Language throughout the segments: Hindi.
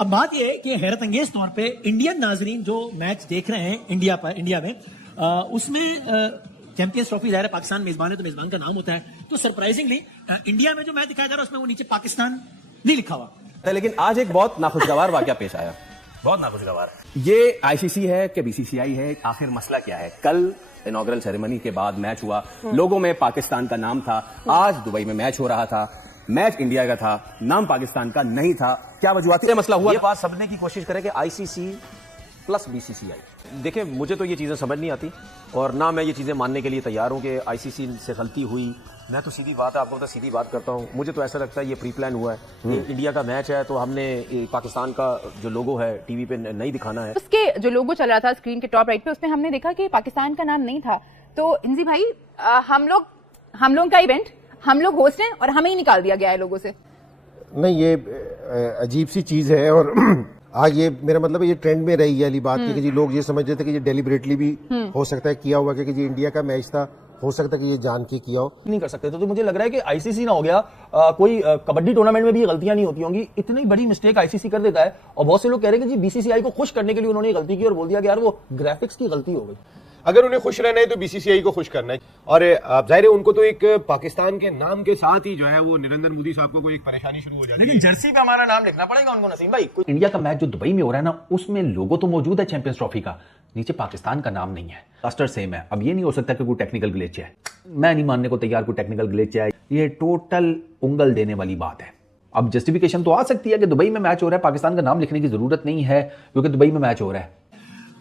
अब बात यह है कि हैरत अंगेज तौर पे इंडियन नाजरीन जो मैच देख रहे हैं इंडिया में उसमें चैंपियंस ट्रॉफी जाहिर है पाकिस्तान मेजबान है तो मेजबान का नाम होता है, तो सरप्राइजिंगली इंडिया में जो मैच दिखाया जा रहा है उसमें वो नीचे पाकिस्तान नहीं लिखा हुआ। लेकिन आज एक बहुत नाखुशगवार वाकया पेश आया, बहुत नाखुशगवार। ये आईसीसी है कि बीसीसीआई है, आखिर मसला क्या है? कल इनॉग्रल सेरेमनी के बाद मैच हुआ, लोगों में पाकिस्तान का नाम था। आज दुबई में मैच हो रहा था, मैच इंडिया का था, नाम पाकिस्तान का नहीं था। क्या वजूहती मसला हुआ? ये बात समझने की कोशिश करें कि आईसीसी प्लस बीसीसीआई। देखिए, मुझे तो ये चीजें समझ नहीं आती और ना मैं ये चीजें मानने के लिए तैयार हूं कि आईसीसी से गलती हुई। मैं तो सीधी बात है, आपको तो सीधी बात करता हूं, मुझे तो ऐसा लगता है ये प्री प्लान हुआ है। इंडिया का मैच है तो हमने पाकिस्तान का जो लोगो है टीवी पे नहीं दिखाना है। उसके जो लोगो चल रहा था स्क्रीन के टॉप राइट पे, उसमें हमने देखा कि पाकिस्तान का नाम नहीं था। तो इंजी भाई, हम लोग का इवेंट, हम लोग होस्ट हैं और हमें ही निकाल दिया गया है लोगों से। नहीं, ये अजीब सी चीज है और आज ये मेरा मतलब है ये ट्रेंड में रही है वाली बात कि जी लोग ये समझ रहे थे कि ये डेलिबरेटली भी हो सकता है किया होगा कि जी इंडिया का मैच था, हो सकता है कि ये जान के किया हो। नहीं कर सकते तो मुझे लग रहा है कि आईसीसी ना हो गया कोई कबड्डी टूर्नामेंट में भी गलतियां नहीं होती होंगी, इतनी बड़ी मिस्टेक आईसीसी कर देता है। और बहुत से लोग कह रहे हैं कि जी बीसीसीआई को खुश करने के लिए उन्होंने गलती की और बोल दिया कि यार वो ग्राफिक्स की गलती हो गई। अगर उन्हें खुश रहना है तो बीसीसीआई को खुश करना है। और जाहिर है उनको तो एक पाकिस्तान के नाम के साथ ही जो है वो नरेंद्र मोदी साहब को कोई एक परेशानी शुरू हो जाती है। लेकिन जर्सी पे हमारा नाम लिखना पड़ेगा उनको नसीम भाई। इंडिया का मैच जो दुबई में हो रहा है ना, उसमें लोगो तो मौजूद है चैंपियंस ट्रॉफी का, नीचे पाकिस्तान का नाम नहीं है, रास्टर सेम है। अब ये नहीं हो सकता कि कोई टेक्निकल ग्लिच है, मैं नहीं मानने को तैयार कोई टेक्निकल ग्लिच है, ये टोटल उंगल देने वाली बात है। अब जस्टिफिकेशन तो आ सकती है कि दुबई में मैच हो रहा है, पाकिस्तान का नाम लिखने की जरूरत नहीं है क्योंकि दुबई में मैच हो रहा है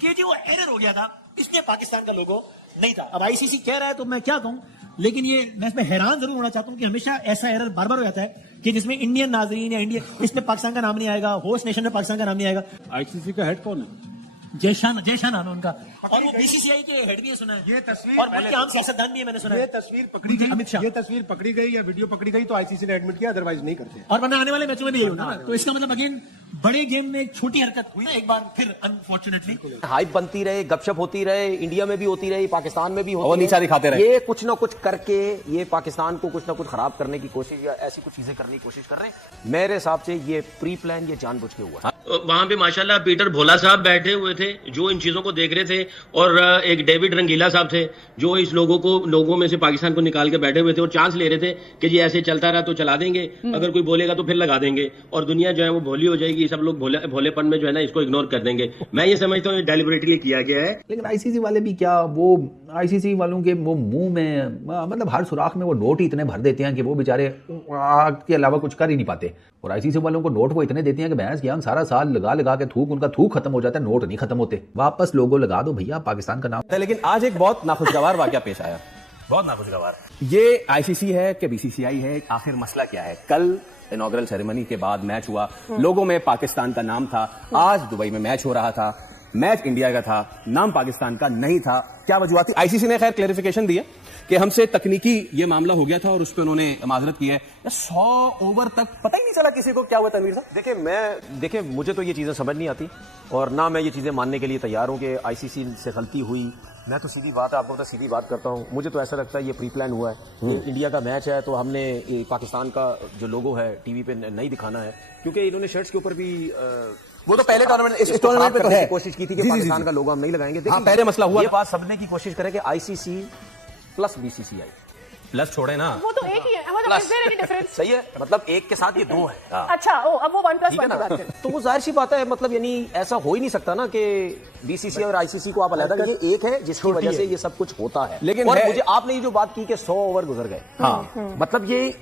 कि जी वो एरर हो गया था, इसलिए पाकिस्तान का लोगो नहीं था। अब आईसीसी कह रहा है तो मैं क्या कहूं, लेकिन ये मैं इसमें हैरान जरूर होना चाहता हूं कि हमेशा ऐसा एरर बार बार हो जाता है कि जिसमें इंडियन नाजरीन या इंडिया, इसमें पाकिस्तान का नाम नहीं आएगा, होस्ट नेशन में पाकिस्तान का नाम नहीं आएगा। आईसीसी का हेड कौन है? जयशान नाम है उनका, और वो बीसीसीआई के हेड भी है, सुना है। ये तस्वीर और मुल्क के आम सियासतदान भी है, मैंने सुना है। ये तस्वीर पकड़ी गई, अमित शाह, ये तस्वीर पकड़ी गई या वीडियो पकड़ी गई तो आईसीसी ने एडमिट किया, अदरवाइज नहीं करते। और वरना आने वाले मैचों में भी यही होना ना। तो इसका मतलब अगेन बड़े गेम में एक छोटी हरकत हुई ना एक बार फिर, अनफॉर्चुनेटली हाइप बनती रहे, गपशप होती रहे, इंडिया में भी होती रही, पाकिस्तान में भी होती और नीचा दिखाते रहे। ये कुछ ना कुछ करके ये पाकिस्तान को कुछ ना कुछ खराब करने की कोशिश या ऐसी कुछ चीजें करने की कोशिश कर रहे हैं। मेरे हिसाब से ये प्री प्लान, ये जानबूझ के हुआ। वहां पे माशाल्लाह पीटर भोला साहब बैठे हुए थे जो इन चीजों को देख रहे थे, और एक डेविड रंगीला साहब थे जो इस लोगों में से पाकिस्तान को निकाल के बैठे हुए थे और चांस ले रहे थे कि जी ऐसे चलता रहा तो चला देंगे, अगर कोई बोलेगा तो फिर लगा देंगे और दुनिया जो है वो भोली हो जाएगी, सब लोग भोलेपन में जो है ना इसको इग्नोर कर देंगे। मैं ये समझता हूँ डेलिबरेटली किया गया है। लेकिन आईसीसी वाले भी क्या, वो आईसीसी वालों के वो मुंह में मतलब हर सुराख में वो नोट ही इतने भर देते हैं कि वो बेचारे आग के अलावा कुछ कर ही नहीं पाते। और आईसीसी वालों को नोट वो इतने देते हैं कि भैंस ज्ञान सारा साल लगा के उनका थूक खत्म हो जाता है, नोट नहीं खत्म होते। वापस लोगो लगा दो भैया, पाकिस्तान का नाम। लेकिन आज एक बहुत नाखुशगवार वाकया पेश आया, बहुत नाखुशगवार। ये आईसीसी है कि बीसीसीआई है, आखिर मसला क्या है? कल इनॉग्रल सेरेमनी के बाद मैच हुआ, लोगों में पाकिस्तान का नाम था। आज दुबई में मैच हो रहा था, मैच इंडिया का था, नाम पाकिस्तान का नहीं था। क्या वजूहती? आईसीसी ने खैर क्लेरिफिकेशन दी है कि हमसे तकनीकी ये मामला हो गया था और उस पर उन्होंने माजरत की है। 100 ओवर तक पता ही नहीं चला किसी को क्या हुआ। तनवीर साहब, देखिए मुझे तो ये चीजें समझ नहीं आती और ना मैं ये चीजें मानने के लिए तैयार हूं कि आईसीसी से गलती हुई। मैं तो सीधी बात है, आपको तो सीधी बात करता हूं, मुझे तो ऐसा लगता है ये प्री प्लान हुआ है। इंडिया का मैच है तो हमने पाकिस्तान का जो लोगो है टीवी पे नहीं दिखाना है, क्योंकि इन्होंने शर्ट्स के ऊपर भी वो तो पहले टूर्नामेंट, इस टूर्नामेंट पे तो है, कोशिश की थी कि पाकिस्तान का लोगो हम नहीं लगाएंगे। हाँ, पहले मसला हुआ। ये बात समझने की कोशिश करें कि आईसीसी प्लस बीसीसीआई प्लस छोड़े ना, वो तो एक ही है, मतलब is there any difference? सही है, मतलब एक के साथ ये दो है। अच्छा, अब वो 1+1 की बात करें तो वो जाहिर सी बात है, मतलब यानी ऐसा हो ही नहीं सकता ना कि बीसीसीआई और आईसीसी को आप अलग, ये एक है जिसकी वजह से ये सब कुछ होता है। लेकिन और मुझे आपने ये जो बात की कि 100 ओवर गुजर गए, हाँ मतलब ये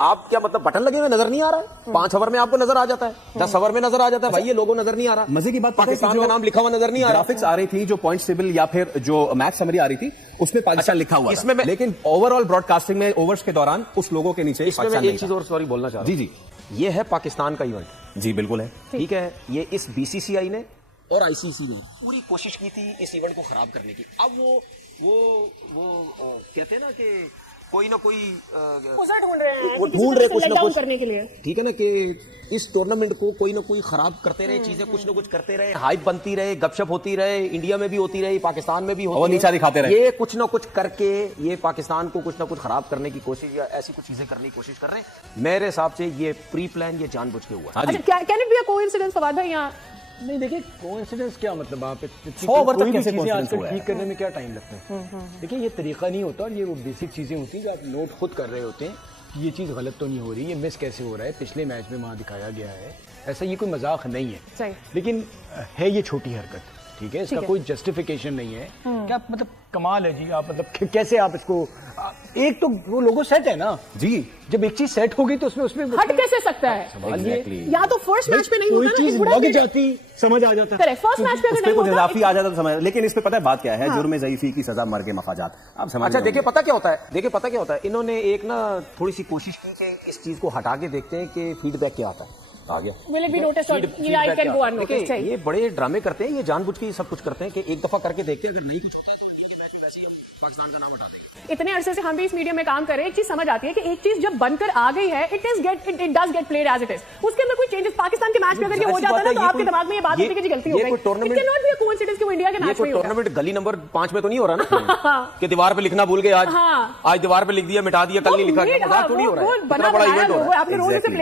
आप क्या मतलब बटन लगे हुए नजर नहीं आ रहा है? 5 ओवर में आपको नजर आ जाता है, 10 ओवर में नजर आ जाता है, भाई ये लोगो नजर नहीं आ रहा। मजे की बात पाकिस्तान का नाम लिखा हुआ नजर नहीं आ रहा। ग्राफिक्स आ रही थी जो पॉइंट टेबल या फिर जो मैच समरी आ रही थी उसमें पाकिस्तान लिखा हुआ इसमें था। लेकिन ओवरऑल ब्रॉडकास्टिंग में ओवर्स के दौरान उस लोगों के नीचे इसमें मैं एक चीज और सॉरी बोलना चाह रहा हूं। जी, ये है पाकिस्तान का इवेंट। जी बिल्कुल है, ठीक है। ये इस बीसीसीआई ने और आईसीसी ने पूरी कोशिश की थी इस इवेंट को खराब करने की। अब वो कहते हैं ना कि कोई ना कोई उसे ढूंढ रहे हैं, वो ढूंढ रहे कुछ ना कुछ करने के लिए। ठीक है ना, कि इस टूर्नामेंट को कोई ना कोई खराब करते रहे, चीजें कुछ ना कुछ करते रहे, हाइप बनती रहे, गपशप होती रहे, इंडिया में भी होती रही, पाकिस्तान में भी होती और नीचा दिखाते रहे। ये कुछ ना कुछ करके ये पाकिस्तान को कुछ ना कुछ खराब करने की कोशिश या ऐसी कुछ चीजें करने की कोशिश कर रहे हैं। मेरे हिसाब से ये प्री प्लान, ये जानबूझ के हुआ। अच्छा, can it be a coincidence Fawad भाई? यहाँ नहीं, देखिए कोइंसिडेंस क्या मतलब, आप 100 ओवर तक कैसे चीजें coincidence आजकल हुआ है? ठीक करने में क्या टाइम लगता है? देखिए ये तरीका नहीं होता, और ये वो बेसिक चीजें होती हैं जो आप नोट खुद कर रहे होते हैं कि ये चीज गलत तो नहीं हो रही, ये मिस कैसे हो रहा है, पिछले मैच में वहां दिखाया गया है, ऐसा ये कोई मजाक नहीं है। सही। लेकिन है ये छोटी हरकत, ठीक है, इसका कोई जस्टिफिकेशन नहीं है। क्या मतलब कमाल है जी, आप मतलब कैसे आप इसको, एक तो वो लोगो सेट है ना जी, जब एक चीज सेट होगी तो उसमें हट कैसे सकता है? Exactly. या तो फर्स्ट मैच पे नहीं कोई होता ना, चीज लग जाती, समझ आ जाता। करेक्ट, फर्स्ट मैच पे अगर उस पे नहीं कुछ होता, इजाफी आ जाता तो समझ, लेकिन इस पे पता है बात क्या है? जुर्म ज़ईफ़ी की सजा मर के मफाजात। आप समझ अच्छा रहे देखिए होंगे। पता क्या होता है, देखिए पता क्या होता है, इन्होंने एक ना थोड़ी सी कोशिश की कि इस चीज को हटा के देखते हैं कि फीडबैक क्या आता है। आ गया, will it be noticed or yeah, it can go unnoticed? देखिए सही। ये बड़े ड्रामे करते हैं, ये जानबूझ के ये सब कुछ करते हैं कि एक दफा करके देखते हैं, अगर नहीं कुछ होता है वैसे ही पाकिस्तान का नाम हटा देंगे। इतने अरसे से हम भी इस मीडिया में काम कर रहे हैं, एक चीज समझ आती है कि एक चीज जब बनकर आ गई है, it does get played as it is. उसके अंदर कोई चेंजेस पाकिस्तान के मैच में अगर ये हो जाता है ना, तो आपके दिमाग में ये बात होती है कि जी गलती हो गई। It can not be a coincidence कि वो इंडिया के मैच में ही होगा। टूर्नामेंट गली नंबर 5 में तो नहीं हो रहा ना कि दीवार पे लिखना भूल गए आज, आज दीवार पे लिख दिया, मिटा दिया, कल नहीं लिखा, क्या मजाक थोड़ी हो रहा है, इतना बड़ा इवेंट हो रहा है। आपने रोज